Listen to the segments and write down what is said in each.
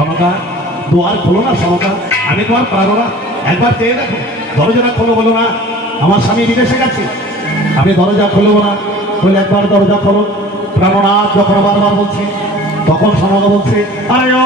সনকা দুয়ার খোলো না সনকা, আমি তোমার পারো না, একবার চেয়ে দেখো। দরজাটা খোলো, বলো না আমার স্বামী বিদেশে গেছে, আমি দরজা খুলবো না। বলে একবার দরজা খোলো। প্রাণনাথ যখন বারবার বলছে, তখন সনকা বলছে, আরে ও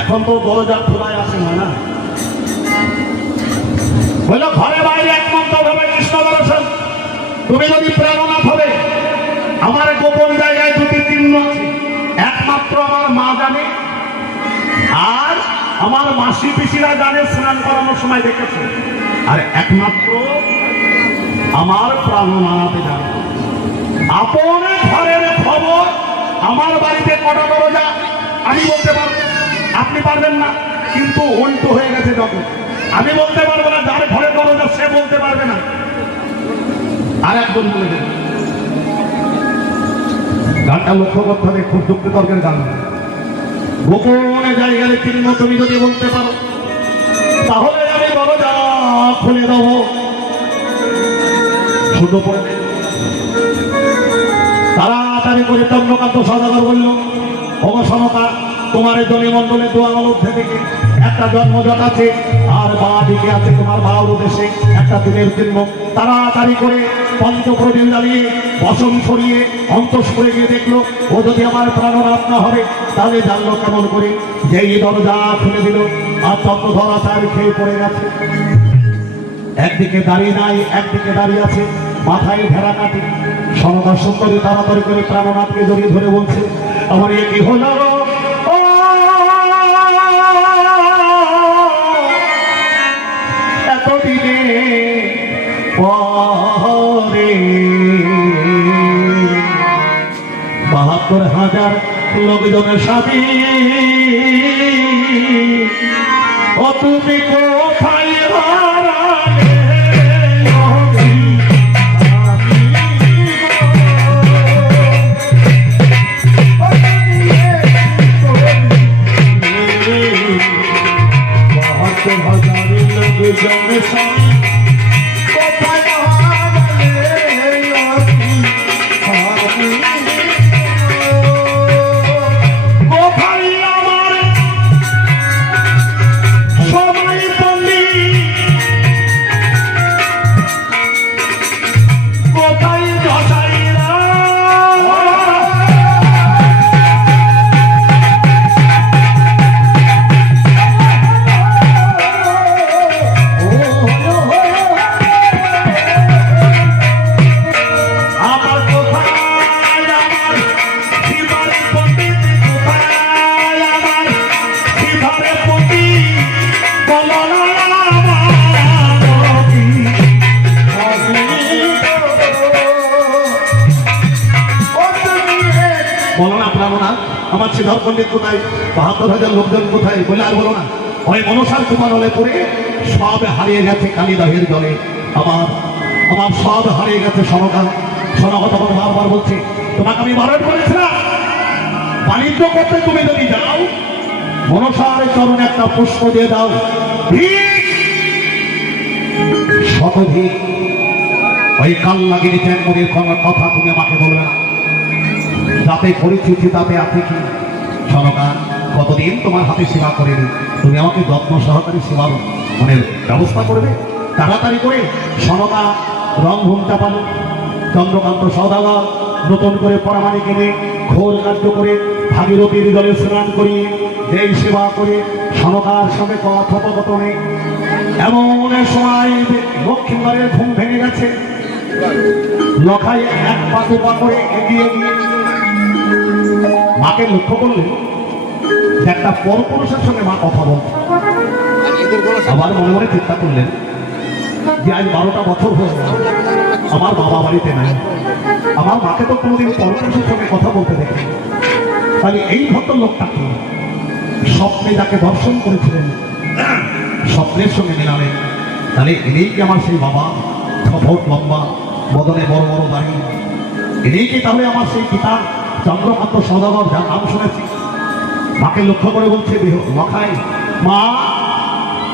এখন তো দরজা খোলাই আছে না। বললো ঘরে বাইরে একমাত্র ভাবে কৃষ্ণ বলেছেন, তুমি যদি প্রেরণাথ হবে, আমার গোপন জায়গায় দুটি চিহ্ন আছে, একমাত্র আমার মা জানে আর আমার মাসি পিসিরা জানে, স্নান করানোর সময় দেখেছে, আর একমাত্র আমার প্রাণনাথ জানে। আপন ঘরের খবর আমার বাড়িতে কটা দরজা আমি বলতে পারবো, আপনি পারবেন না, কিন্তু উল্টো হয়ে গেছে যখন আমি বলতে পারবো না, যার ঘরে দরজা সে বলতে পারবে না, আর একজন বলে দেবে। গানটা লক্ষ্য করতে হবে, খুব যুক্তি তর্কের গান। গোপনে জায়গায় চিহ্ন তুমি যদি বলতে পারো, তাহলে আমি দরজা খুলে দেবো। শুধু পড়ে তাড়াতাড়ি করে চন্দ্রকান্ত সদাগর বলল, ওগো সনকা, তোমার এই দলি মন্ডলে দোয়ার মধ্যে থেকে একটা জন্মজট আছে, আর বা দিকে আছে তোমার বাউর দেশে একটা দিনের চিহ্ন। তাড়াতাড়ি করে পঞ্চপ্রদীপ জ্বালিয়ে বসন ছড়িয়ে অন্তঃপুরে গিয়ে দেখলো, ও যদি আমার প্রাণনাথ না হবে, তাহলে জানলো কেমন করে? যেই দরজা খুলে দিল, আর চন্দ্রধর আচার খেয়ে পড়ে গেছে। একদিকে দাঁড়িয়ে নাই, একদিকে দাঁড়িয়ে আছে, মাথায় ভেড়া কাটি। সনকা সুন্দরী তাড়াতাড়ি করে প্রাণনাথকে জড়িয়ে ধরে বলছে, আমার এ কি হলো? এতদিনে পরে ৭২,০০০ লোকজনের সাথে ও তুমি কোথায় হারালে? আমার শ্রীধর পণ্ডিত কোথায়? ৭২,০০০ লোকজন কোথায়? বলে আর বলো না, ওই মনসার কুমারলে পড়ে সব হারিয়ে গেছে কালীদহের জলে। আমার সব হারিয়ে গেছে। সনকা তখন বারবার বলছে, তোমাকে আমি বারণ করেছিলাম, বাণিজ্য করতে তুমি যদি যাও, মনসার চরণে একটা পুষ্প দিয়ে দাও, শতধিক ওই কাল্লাগিরি চ্যাঙ্গুরির কথা তুমি আমাকে বলবে না। যাতে পরিচিতি তাতে আছে কি? সনকা, কতদিন তোমার হাতে সেবা করিনি, তুমি আমাকে যত্ন সহকারে সেবা মানে ব্যবস্থা করবে। তাড়াতাড়ি করে সনকা রং ঘুম চাপালো। চন্দ্রকান্ত সওদাগর নতুন করে পরামানি কিনে ঘোর কার্য করে ভাগীরথীর জলে স্নান করিয়ে এই সেবা করে সনকার সঙ্গে কথোপকথনে এমন সময় লক্ষ্মীবারের ঘুম ভেঙে গেছে। লখাই এক পা দু পা করে এগিয়ে গিয়ে মাকে লক্ষ্য করলেন যে একটা পরপুরুষের সঙ্গে মা কথা বলছে। আবার মনে মনে চিন্তা করলেন যে আজ 12টা বছর হয়ে গেল আমার বাবা বাড়িতে নাই, আমার মাকে তো কোনোদিন পরপুরুষের সঙ্গে কথা বলতে দেখি। তাহলে এই ভদ্রলোকটাকে স্বপ্নে যাকে দর্শন করেছিলেন স্বপ্নের সঙ্গে মেলালেন, তাহলে এনেই কি আমার সেই বাবা? 6 ফুট লম্বা, বদনে বড় বড় দাড়ি, এনেই কি তাহলে আমার সেই পিতা চন্দ্রকান্ত সওদাগর, যার নাম শুনেছি? মাকে লক্ষ্য করে বলছে লখাই, মা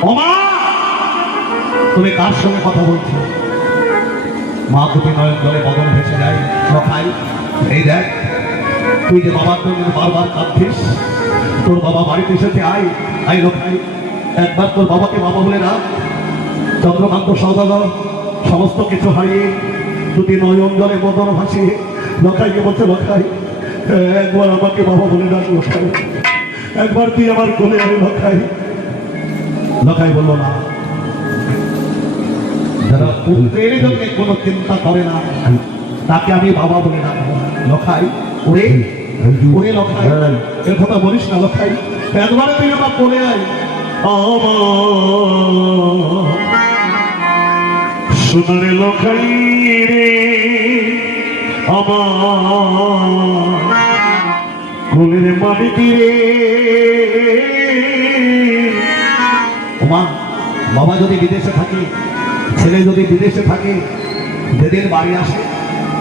ও মা, তুমি কার সঙ্গে কথা বলছো? মা দুটি নয়ন জলে বদন ভেসে যায়। লখাই, এই দেখ, তুই যে বাবার জন্য বারবার কাঁদছিস, তোর বাবা বাড়িতে এসেছে, আয় আয় লখাই, একবার তোর বাবাকে বাবা বলে না। চন্দ্রকান্ত সওদাগর সমস্ত কিছু হারিয়ে দুটি নয়ন জলে বদন ভাসিয়ে লখাইকে বলছে, লখাই একবার আমাকে বাবা বলে ডাক, লখাই একবার তুই আমার কোলে আয় লখাই। লখাই বলল না। যারা পুত্রের জন্য কোনো চিন্তা করে না তাকে আমি বাবা বলে ডাকবো। লখাই, ওরে ওরে লখাই, এর কথা বলিস না লখাই, একবার তুই আমার কোলে আয়। সোনারে লখাই রে আমার কোলের মাটি রে। ওমা, বাবা যদি বিদেশে থাকে, ছেলে যদি বিদেশে থাকে, যেদিন বাড়ি আসে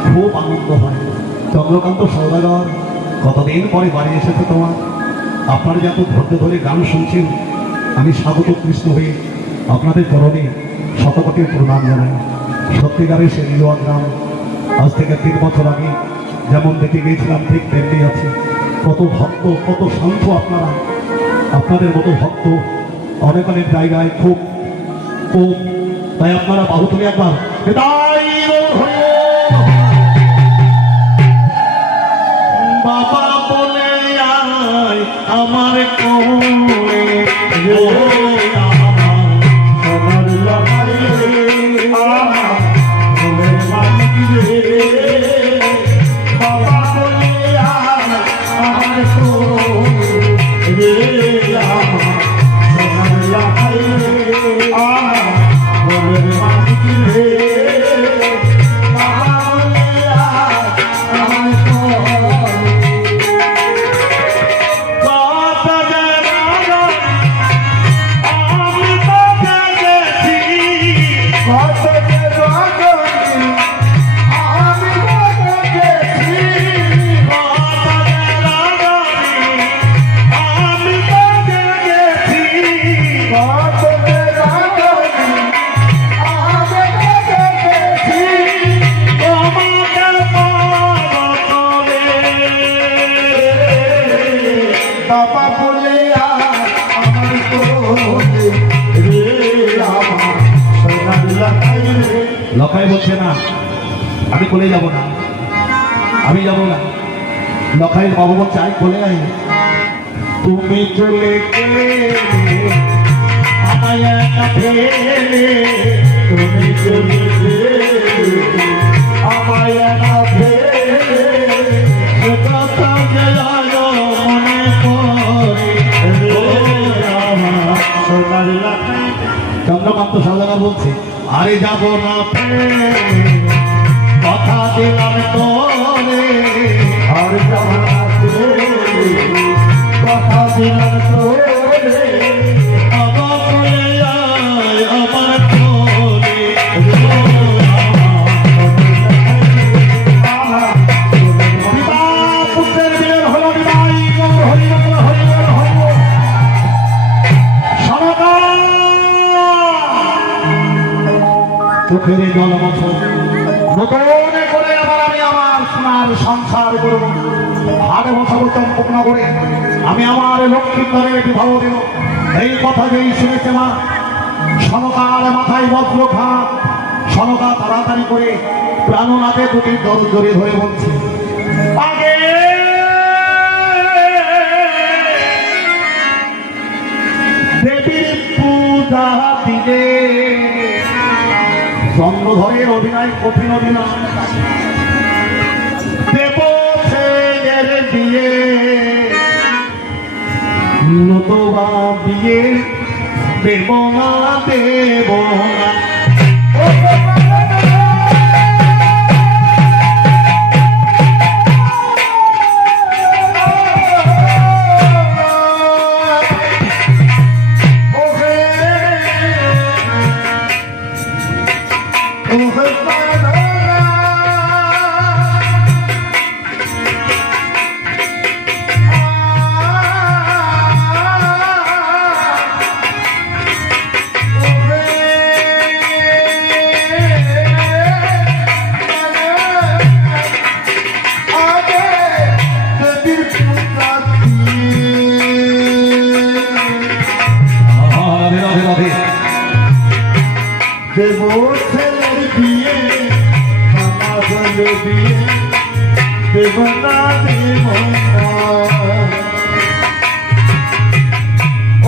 খুব আনন্দ হয়। চন্দ্রকান্ত সওদাগর কতদিন পরে বাড়ি এসেছে তোমার, আপনার যে এত ধৈর্য ধরে গান শুনছেন, আমি স্বাগত কৃষ্ণ হয়ে আপনাদের চরণে শতকোটি প্রণাম জানাই। সত্যিকারের সে নিলোয়া গ্রাম আজ থেকে 3 বছর আগে যেমন দেখে গিয়েছিলাম ঠিক তেমনি আছে। কত ভক্ত, কত শান্ত আপনারা, আপনাদের মতো ভক্ত অনেক অনেক জায়গায় খুব খুব, তাই আপনারা বাহু তুলে একবার বাবা বলে আয় আমার কোলে, লখাই বলছে না আমি কোলে যাব না, আমি যাব না। লখাই বাবা বলছে আই কোলে আই। তুমি চলে গেলে আমায় একা ফেলে, তুমি চলে গেলে আমায় একা ফেলে, সে কথা যে মনে পড়ে আমার সোনার লখাই। চন্দ্রকান্ত সওদাগর বলছে, আরে যাব না কথা দিলাম তোরে, আর যাব না কথা দিলাম তোরে, আমার কোলে আয় আমার কোলে। পুত্রের বিয়ের হলো বিদায়, হরি বল হরি বল হরি বল। চোখের জল বছর নতুন করে আবার আমি আমার সোনার সংসার করব। হাটে বসাবো চম্পকনগরে, আমি আমার লক্ষ্মীন্দরের বিবাহ দেব। এই কথা যেই শুনেছে মা, সনকার মাথায় বজ্রঘাত। সনকা তাড়াতাড়ি করে প্রাণনাথে দুটি দল জড়িয়ে ধরে বলছে, আগে দেবীর পূজা দিলে। চন্দ্রধরের অভিনয় কঠিন অভিনয়। দেব ছেলের বিয়ে নতুবা বিয়ে দেব না দেব না। দেব ছেলের বিয়ে আমার বিয়ে দেব না দেব না।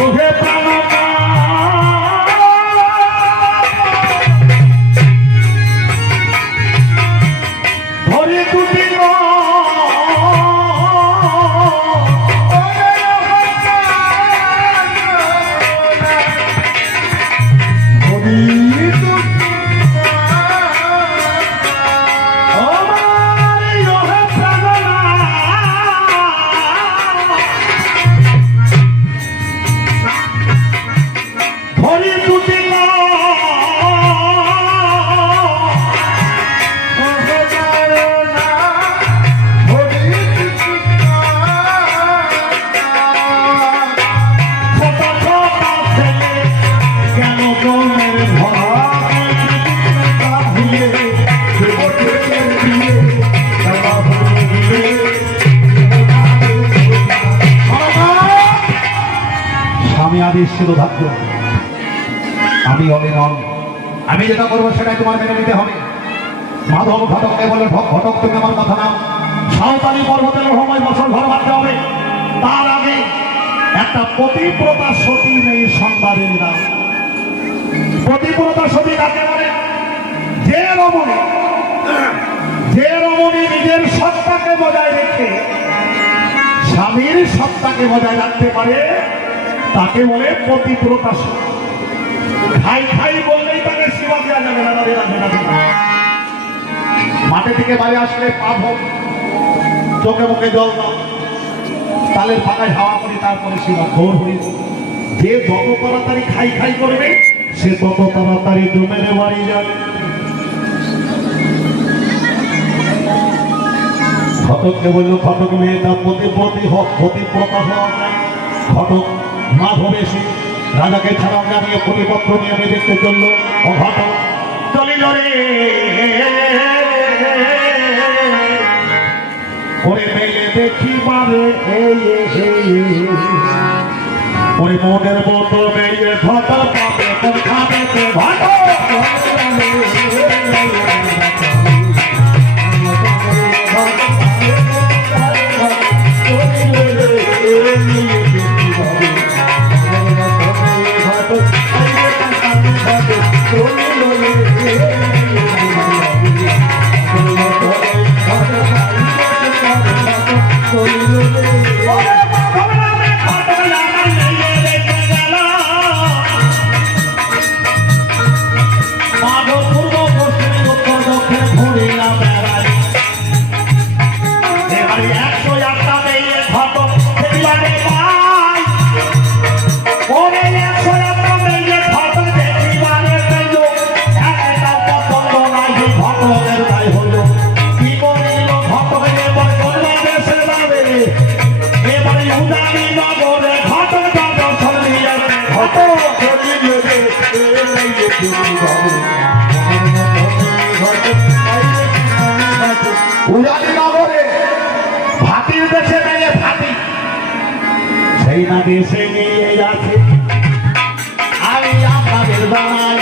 ওহে প্রাণনা ধরে দুটি ধার্য। আমি অলে নন, আমি যেটা করবো সেটাই তোমার মেনে নিতে হবে। মাধব ঘটককে বলে, ঘটক তুমি আমার কথা নাও। সাঁওতালি পর্বতের সময় বছর ঘর বাঁধতে হবে। তার আগে একটা পতিব্রতা সতী মেয়ে সংবাদে দাও। পতিব্রতা সতী কাকে বলে? যে রমণী নিজের সত্তাকে বজায় রেখে স্বামীর সত্তাকে বজায় রাখতে পারে তাকে বলে পতিব্রতা সতী। খাই খাই বললেই তাকে সেবা দেওয়া যাবে না। মাঠে থেকে বাড়ি আসলে পা ভোগ, চোখে মুখে জল দাও, তালের পাতায় হাওয়া করি, তারপরে সেবা ঘোর হরি। যে যত তাড়াতাড়ি খাই খাই করবে সে তত তাড়াতাড়ি জমের বাড়ি যাবে। ঘটককে বললো, ঘটক মেয়েটা পতিব্রতা হওয়া যায়। ঘটক মাধব এসে রাজাকে ছাড়া জানিয়ে পরিপত্র নিয়ে আমি দেখতে চললো। অঘটক চলিল রে ওরে মেয়ে দেখিবারে ওই মনের মতো মেয়ে ঘট পাবে কোনখানে ঘট উজানি নগরে ভাতির দেশে মেয়ে ভাতি সেই না দেশে নিয়ে আছে। আমি আপনাদের জানাই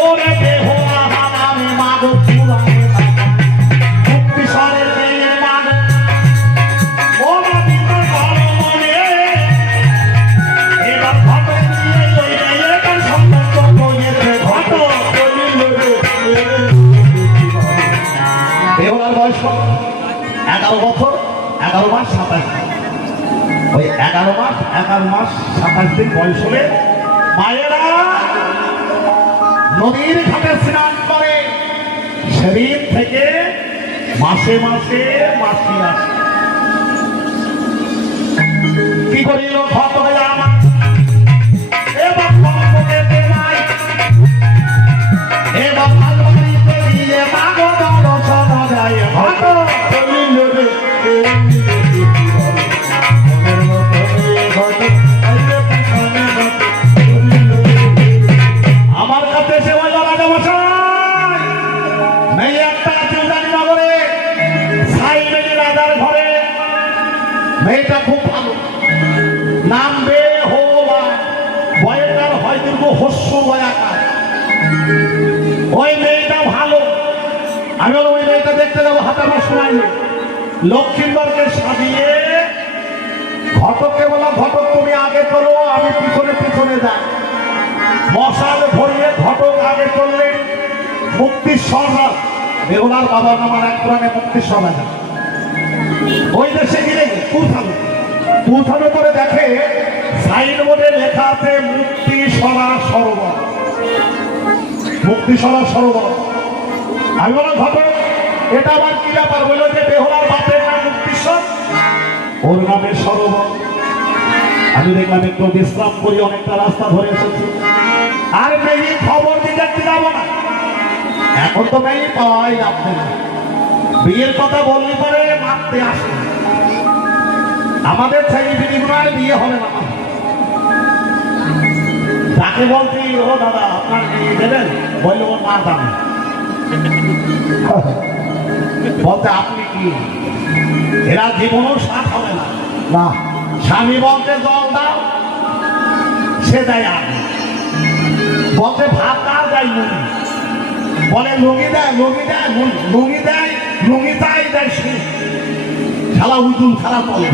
ওরে দেহ আনামে মাগো পুরাণে মুক্তি সরে মেয়ে মানে ও মাদির ঘর মনে এবার ঘটে দিয়ে ওই মেয়েটার সম্পর্ক করেছে ঘট দেহলার বয়স 11 বছর 11 মাস 27 ওই 11 মাস 27 দিন বয়স হলে মায়েরা নদীর ঘাটে স্নান করে সেদিন থেকে মাসে মাসে মাসি আসে কি করিল ঘট হয়ে আমার এবার কম্পকে নাই এবার আলমারিতে দিয়ে মাগো বড় সদা যায় ঘট করিল রে আমার কাছে সে বলল রাজামশাই মেয়ে একটা চৌধুরী নগরে সাইবেলি রাজার ঘরে মেয়েটা খুব ভালো নাম বে হোলা বয়কার হয় দীর্ঘ হস্য বয়াকার ওই মেয়েটা ভালো আমি বলো ওই মেয়েটা দেখতে যাবো হাতে আমার শোনাইনি লক্ষ্মীন্দরকে সাজিয়ে ঘটককে বলা ঘটক তুমি আগে চলো আমি পিছনে পিছনে যাই মশাল ধরিয়ে ঘটক আগে চললেন মুক্তিশ্বর বেহুলার বাবার নামার এক পুরাণে মুক্তিশ্বর রাজা ওই দেশে গিয়ে পৌঁছানো করে দেখে সাইনবোর্ডে লেখা আছে মুক্তিশ্বরা সরোবর মুক্তিশ্বরা সরোবর আমি বললাম ঘটক এটা আবার কি ব্যাপার বললো যে বেহুলার বাপের নাম মুক্তিশ্বর ওর নামে সরোবর আমি দেখলাম একটু বিশ্রাম করি অনেকটা রাস্তা ধরে এসেছি আর মেয়ে খবর দিতে যাবো না এখন তো মেয়ে পাওয়াই যাচ্ছে না বিয়ের কথা বললি পরে মারতে আসে আমাদের ছেলে বিড়িগুলোর বিয়ে হবে না তাকে বলছি ও দাদা আপনার বিয়ে দেবেন বললো ওর মা দাম বলতে আপনি কি এরা জীবনও সাথ হবে না না স্বামী বলতে জল দাও সে দেয় আগে বলতে ভাত আর দেয় নুনি বলে লুঙ্গি দেয় লুঙ্গি তাই দেয় সে খেলা উজুন খেলা বলে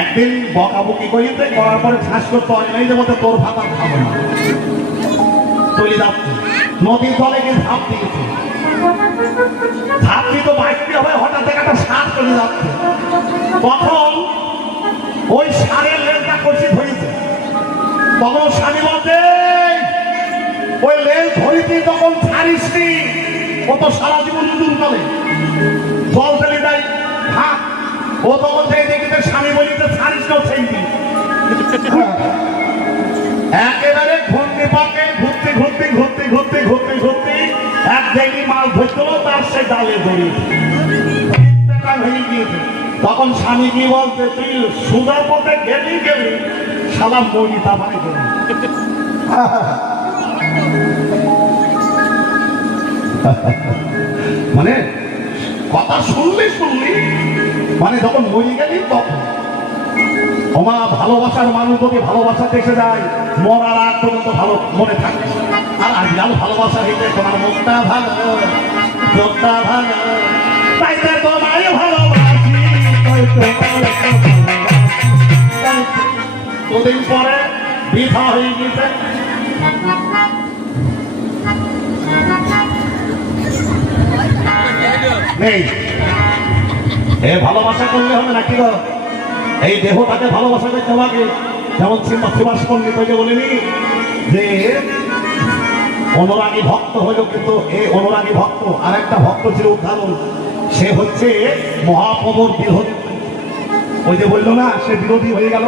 একদিন বকাবকি করিতে করার পরে শ্বাস করতে হয় নাই যে বলতে তোর ভাত আর খাবো না তৈরি যাচ্ছে নদীর জলে গিয়ে ঝাঁপ দিয়েছে ঝাঁপ দিয়ে তো বাইকটি হবে হঠাৎ একটা সার চলে যাচ্ছে তখন ওই সারের লেজটা কষি ধরেছে তখন স্বামী বলতে ওই লেজ ধরিতে তখন ছাড়িস নি ও তো সারা জীবন উজুন চলে জল ফেলে দেয় হ্যাঁ ও তখন সেই দেখিতে স্বামী বলিতে ছাড়িস না সেই দিন একেবারে ঘন্টি পাকে ঘুরতে এক জায়গায় মাছ ধরতো তার সে জালে ধরিয়ে হয়ে গিয়েছে তখন স্বামী কি বলতে তুই সুদার পথে গেলি সালাম বলি তা মানে মানে কথা শুনলি মানে যখন মরি গেলি তখন ওমা ভালোবাসার মানুষ যদি ভালোবাসা দেখে যায় মরার আগ পর্যন্ত ভালো মনে থাকে আর আজকাল ভালোবাসা হইতে তোমার মুখটা ভালো চোখটা ভালো তাই তোমায় ভালোবাসি দুদিন পরে বিধা হয়ে গেছে নেই এ ভালোবাসা করলে হবে নাকি গো এই দেহটাকে ভালোবাসা করতে হবে যেমন শ্রীবাস পণ্ডিত বলিনি যে অনুরাগী ভক্ত হইল কিন্তু এই অনুরাগী ভক্ত আর একটা ভক্ত ছিল উদাহরণ সে হচ্ছে মহাপ্রভুর বিরোধী ওই যে বললো না সে বিরোধী হয়ে গেল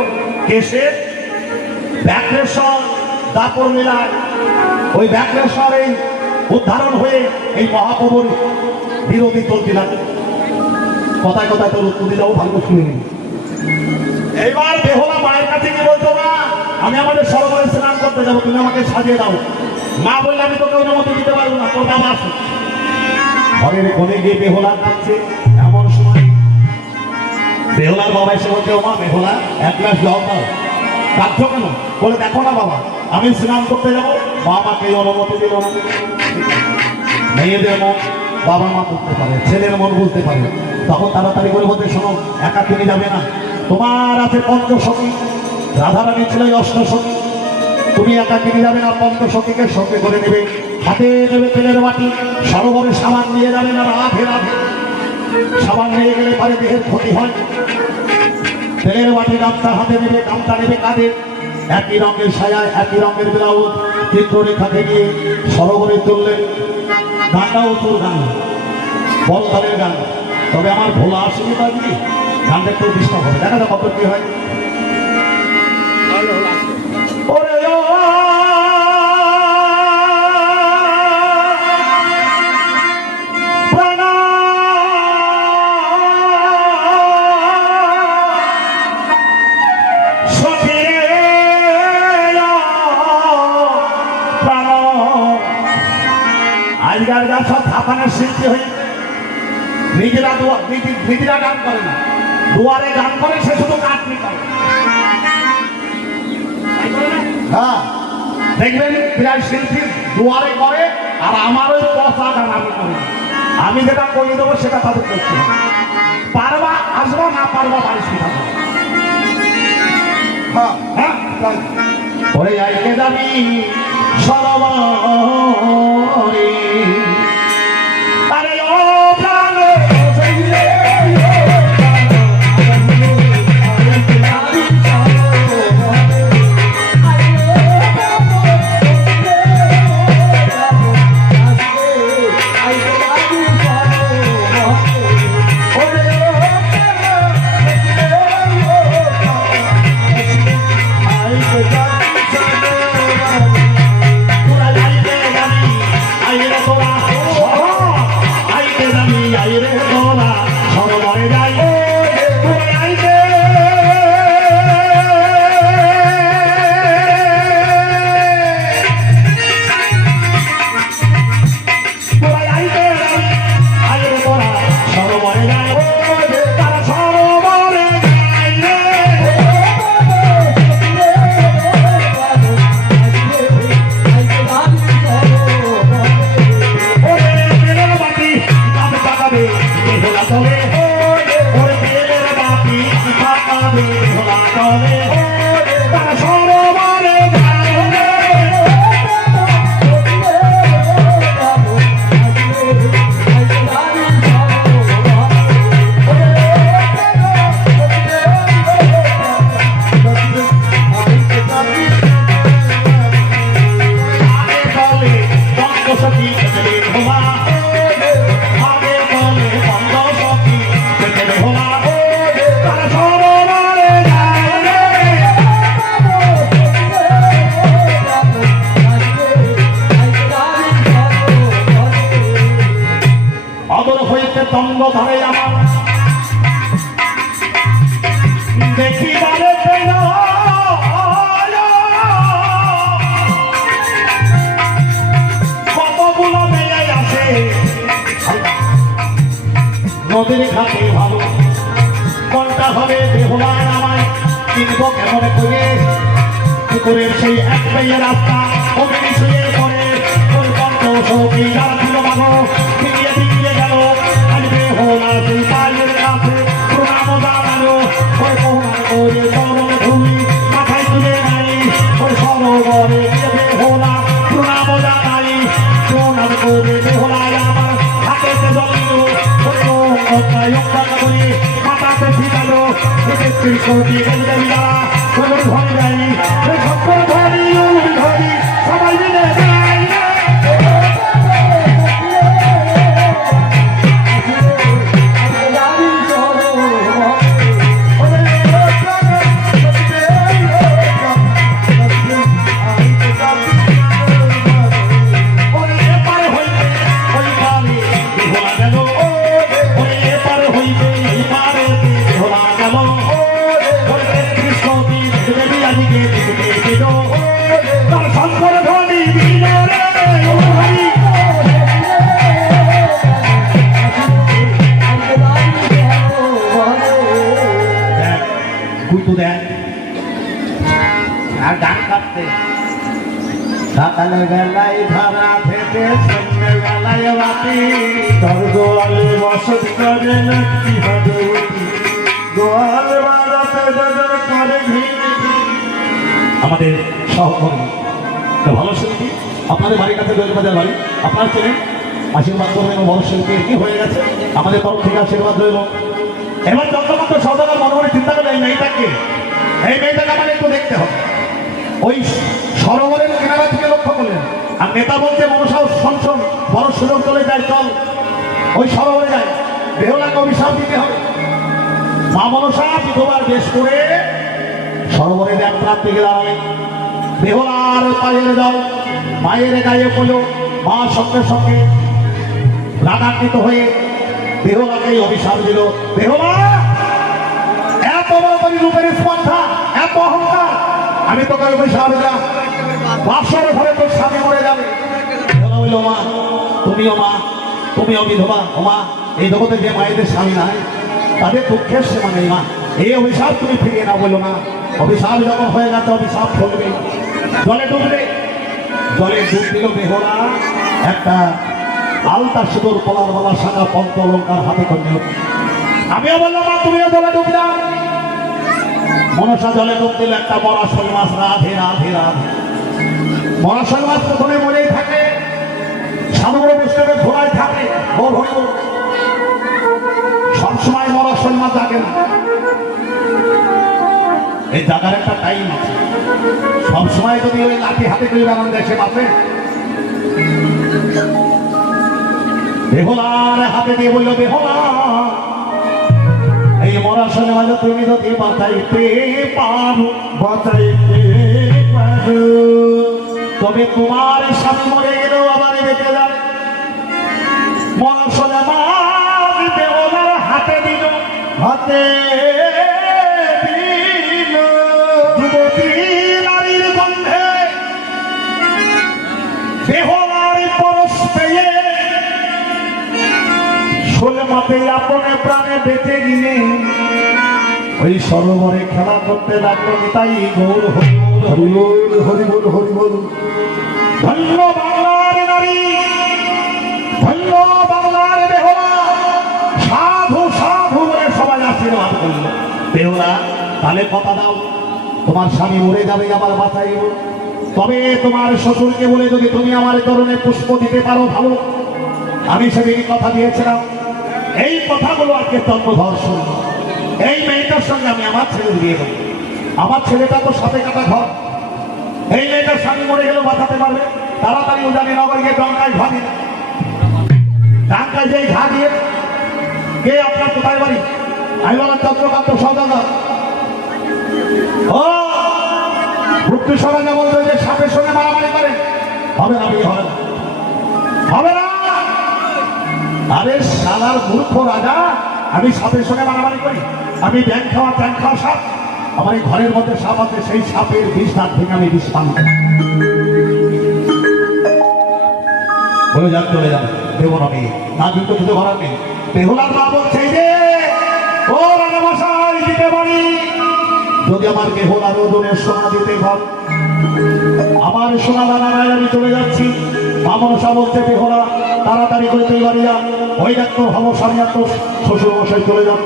কেসে ব্যাকলেশ্বর দাপর মেলায় ওই ব্যাকলেশ্বর এই উদ্ধারণ হয়ে এই মহাপ্রভুর বিরোধী চলতে লাগে কথায় তোর উত্তর দিলেও ভালো শুনিনি এইবার বেহুলা মায়ের কাছে কি বলতো না আমি আমাদের সরোবরে স্নান করতে যাবো তুমি আমাকে সাজিয়ে দাও মা বললে আমি তোকে অনুমতি দিতে পারবো না তোর বাবা আসো ঘরের কোণে গিয়ে বেহুলা যাচ্ছে এমন সময় বেহুলার বাবা এসে বলছে ও মা বেহুলা এক গ্লাস জল দাও কাঁদছ কেন? বলে দেখো না বাবা, আমি স্নান করতে যাবো, মা আমাকে অনুমতি দিল না। মেয়েদের মন বাবা মা বুঝতে পারে, ছেলের মন বুঝতে পারে। তখন তাড়াতাড়ি করে বলতে, শোনো, একা তুমি যাবে না, তোমার আছে পঞ্চসখী, রাধারানী ছিল অষ্টসখী, তুমি একা কিনে যাবে না, পঞ্চসখীকে সঙ্গে করে নেবে, হাতে নেবে তেলের বাটি, সরোবরে সাবান নিয়ে যাবে না, রাধে রাধে। সাবান নিয়ে গেলে পারে দেহের ক্ষতি হয়। তেলের বাটি গামছা হাতে নেবে, গামছা নেবে কাঁধে, একই রঙের সায়া, একই রঙের ব্লাউজ, চিত্ররেখাকে নিয়ে সরোবরে চললেন। গানটাও তোর গান, বলতালের গান। তবে আমার ভোলা আসেনি বাজি, গানটা একটু ডিস্টার্ব হবে, দেখা যাক কত কি হয়। ওরে ও প্রাণা সখী প্রাণ, আজকাল যা সব থাপানের সৃষ্টি হয়ে নিজেরা গান করে না, দুয়ারে গান করে, সে শুধু কাটনি করে। হ্যাঁ, দেখবেন প্রায় শিল্পী দুয়ারে করে, আর আমার ওই পচা গান আমি করি। আমি যেটা করিয়ে দেবো সেটা তাদের করতে হবে। পারবা আসবা, না পারবা বাড়ি শুধু। হ্যাঁ হ্যাঁ, ওরে আইকে যাবি সরোবরে, আরে ও প্রাণ ধরে আমার দেখি কতগুলো মেয়ে আছে নদীর ঘাটে, ভালো কোনটা হবে বেহুলার আমায় কিনবো কেমন করে। পুকুরের সেই এক মেয়ে রাস্তা ওখানে শুয়ে পড়ে, ওই কণ্ঠ সখী যারা ছিল মাগো ফিরিয়ে দিয়ে গেল। আসবে হোলা সেই পায়ের কাছে প্রণাম জানালো, ওই প্রণাম করে চরণে ধুলি মাথায় তুলে নাই, ওই সরোবরে দেবে হোলা প্রণাম জানাই। প্রণাম করে বেহুলায় আমার হাতেতে জলিল, ওই অঙ্গায় অঙ্গান করে মাথাতে ফিরালো। এদের সখী গেলে যারা ওই ধরে যাই, ওই সব ধরি ধরি সবাই মিলে যাই। গান কাটতে সকালে বেলায় ধরা থেকে সন্ধ্যে বেলায় বাতি তোর গোয়ালে বসত করে লক্ষ্মী ভগবতী গোয়াল বাজাতে যাদের করে আমাদের সহকর্মী ভালো শিল্পী আপনাদের বাড়ির কাছে দৈলবাজার বাড়ি আপনার ছেলে আশীর্বাদ করবেন বড় শিল্পী কি হয়ে গেছে আমাদের তরফ থেকে আশীর্বাদ রইল এবার যন্ত্রমন্ত্র সৌদাগর মনে মনে চিন্তা করলে এই মেয়েটাকে আমাদের একটু দেখতে হবে ওই সরোবরের কিনারা থেকে লক্ষ্য করলেন আর নেতা বলতে মনসা সংসদ বড় সুযোগ চলে যায় চল ওই সরোবরে যায় বেহুলাকে অভিশাপ দিতে হবে মা মনসা বিধবার বেশ করে সরোবরে এক প্রান্ত থেকে দাঁড়ালেন বেহুলার পায়ের জল মায়ের গায়ে পড়ল মা সঙ্গে সঙ্গে রাগান্বিত হয়ে বেহুলাকে অভিশাপ দিল বেহুলা এত বড় রূপের স্পর্ধা এত অহংকার আমি তোকে অভিশাপ দিলাম বাসর ঘরে তোর স্বামী মরে যাবে বলল মা তুমিও বিধবা ও মা এই জগতে যে মায়েদের স্বামী নাই তাদের দুঃখের সীমা নেই মা এই অভিশাপ তুমি ফিরিয়ে না বলো না অভিশাপ যখন হয়ে গেছে অভিশাপ ফলবে জলে ডুব দিল বেহুলা একটা আলতা সিঁদুর কলার বলা সাদা পন্ত অলঙ্কার হাতে করে আমিও বললাম মা তুমিও জলে ডুব দাও মনসা জলে ডুব দিল একটা মরা শোল মাছ রাধে রাধে রাধে মরা শোল মাছ প্রথমে মরেই থাকে সামগ্র বৈষ্ণবের ঘোড়ায় থাকে সবসময় মরা শোল মাছ জাগে না এই জাগার একটা টাইম আছে সবসময় যদি ওই লাঠি হাতে করে বানান দেশে বাঁচে বেহুলার হাতে দিয়ে বললো বেহুলা এই মরা শোলে মাঝে তুমি যদি বাঁচাইতে পারো তবে তোমার স্বামী মরে গেলেও আবার বেঁচে যাবে মরা শোলে মাছ বেহুলার হাতে দিল যুবতী নারীর গন্ধে বেহুলার পরশ পেয়ে শোলে মাঠে আপনে প্রাণে বেঁচে গিয়ে ওই সরোবরে খেলা করতে লাগলো তাই গৌর হরিবল হরিবল ধন্য বাংলার নারী ধন্য বাংলার বেহুলা সাধু সাধু বলে সবাই আশীর্বাদ করলো বেহুলা তাহলে কথা দাও তোমার স্বামী মরে যাবে আবার বাঁচাইব তবে তোমার শ্বশুরকে বলে যদি তুমি আমার চরণে পুষ্প দিতে পারো ভালো আমি সেদিন কথা দিয়েছিলাম এই কথাগুলো আজকে চন্দ্রধর শুনল এই মেয়েটার সঙ্গে আমি আমার ছেলে বিয়ে করি আমার ছেলেটা তো সাথে কাটা ঘর এই মেয়েটার স্বামী মরে গেলেও বাঁচাতে পারবে তাড়াতাড়ি উজানি নগর গিয়ে ডঙ্কায় ঘা দিল ডঙ্কায় যেই ঘা দিয়ে কে আপনার কোথায় বাড়ি আমি বললাম চন্দ্রকান্ত সৌদাগর ও ভুক্তি সরাজা বলতে যে সাপের সঙ্গে মারামারি করেন হবে না বিয়ে হবে না আরে শালার মূর্খ রাজা আমি সাপের সঙ্গে মারামারি করি আমি ব্যাং খাওয়া সাপ আমার এই ঘরের মধ্যে সাপ আছে সেই সাপের বিষ দাঁত ভেঙে আমি বিষ পান বলে যান চলে যান দেব না মেয়ে না কিন্তু কিছু করার নেই বেহুলার মা বলছে যে ও রাজামশাই দিতে পারি যদি আমার বেহুলার ওজনের সোনা দিতে পারো আমার সোনা দানায় আমি চলে যাচ্ছি মা মনসা বলছে বেহুলা তাড়াতাড়ি করে তুই বাড়ি যা ওই ডাক্তার ভালো স্বামী আর তোর শ্বশুর মশাই চলে যান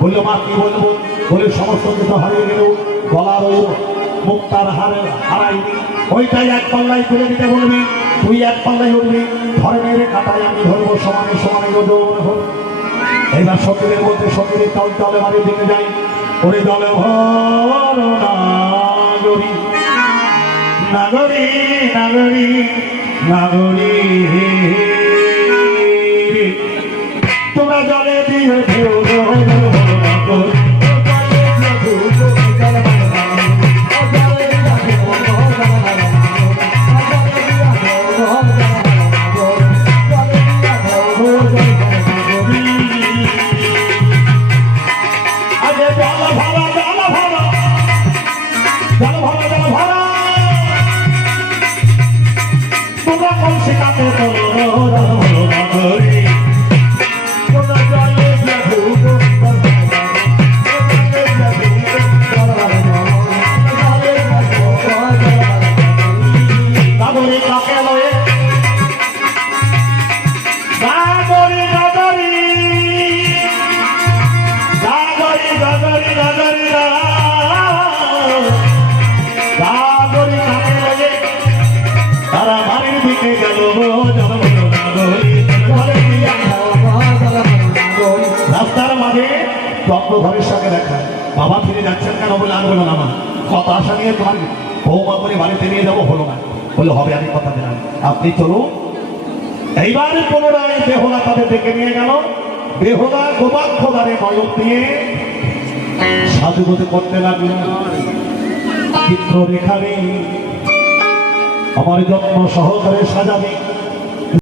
বললো মা কি বলবো বলে সমস্ত কিছু হারিয়ে গেলেও গলার ওই মুক্তার হারাইনি ওইটাই এক পাল্লায় তুলে দিতে বলবি তুই এক পাল্লায় উঠবি ধরে মেরে কাটায় আমি ধরবো সমানে সমানে এইবার সতীরের মধ্যে সতীরের তাল চলে বাড়ির দিকে যাই ওরে জলে ভর নাগরী নাগরী নাগরী নাগরী তোমরা জলে দিয়ে আগে চক্রধরের সঙ্গে দেখা। বাবা ফিরে যাচ্ছেন কেন বলে আর বলো না মা, কত আশা নিয়ে তোমার বৌমা করে বাড়িতে নিয়ে যাবো, হলো না। বলে হবে, আমি কথা দিলাম, আপনি চলুন। এইবারে পুনরায় বেহুলা তাদের ডেকে নিয়ে গেল। বেহুলা গোবাক্ষ দ্বারে ময়ূর দিয়ে সাজুগুজু করতে লাগলেন। চিত্ররেখারে আমার যত্ন সহকারে সাজাবে।